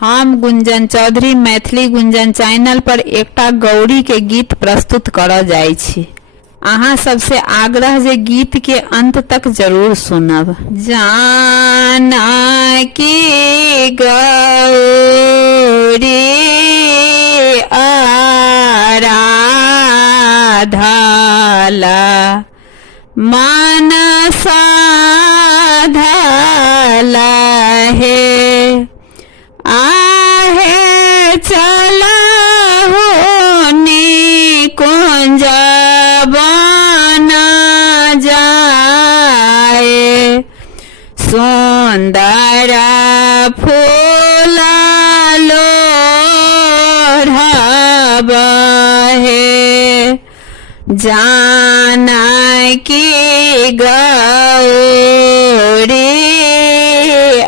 हम गुंजन चौधरी मैथिली गुंजन चैनल पर एकटा गौरी के गीत प्रस्तुत करऽ जाइ छी। अहाँ सबसे आग्रह जे गीत के अंत तक जरूर सुनब। जानकी गौरी आराधला मनसा धला हे आहे चला हो निकुंज बना जाए सुंदर फूल लोढ़ब हे जानकी गौरी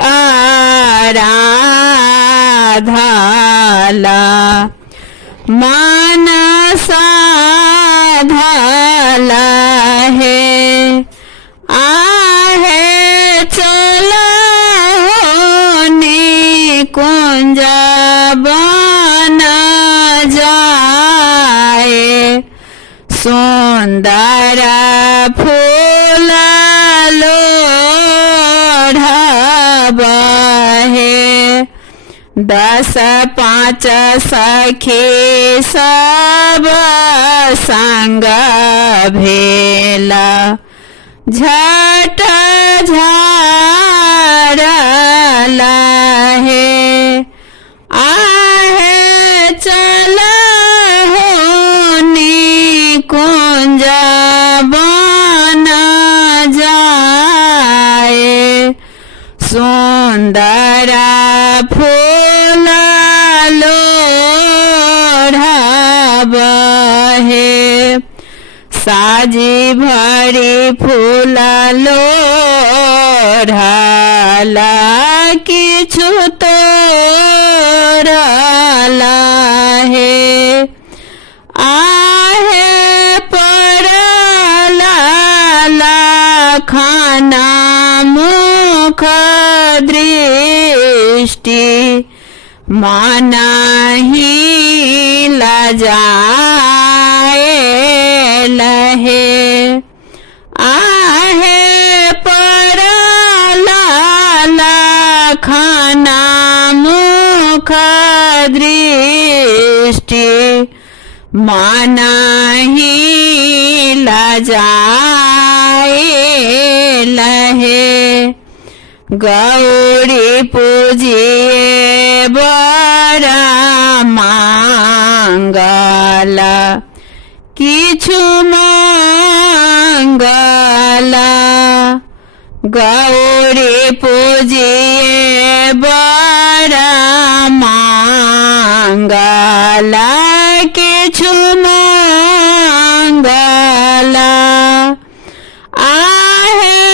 आराधला मनसा धला हे आहे चला हो निकुंज बना जाए सुंदर फूल लोढ़ब हे 10-5 सखी सब संग भेला झट झाड़ला हे आहे चला हो निकुंज बना जाए सुंदर फूल लोढ़ब हे साजी भरी फूल लोढ़ला किछु तोड़ला हे आहे पड़ला खाना मुख दृष्टि मनाही लजाए लहे आहे पड़ला खाना मुख दृष्टि मनाही लजाए लहे गौरी पूजिए बड़ा मांगला किछु मांगला गौरी पूजिए बड़ा मांगला किछु मांगला आहे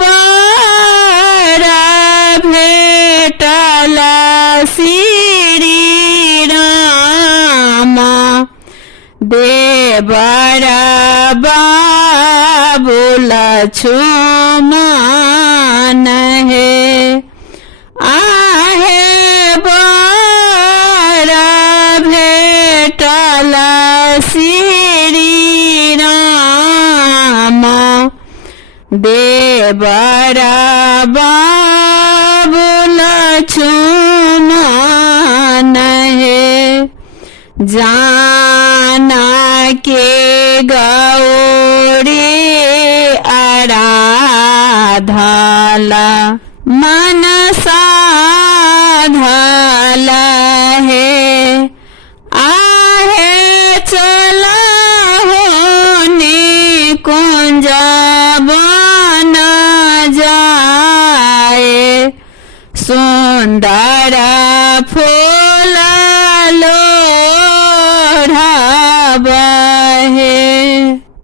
बड़ा भेटला श्री राम देवरा बाबुल छुमान हे आहे बड़ा भेटला श्री राम देवरा बाबुल छुमान हे जानकी गौरी आराधला मनसा धला हे आहे चला हो निकुंज बना जाए सुंदर फूल लोढ़ब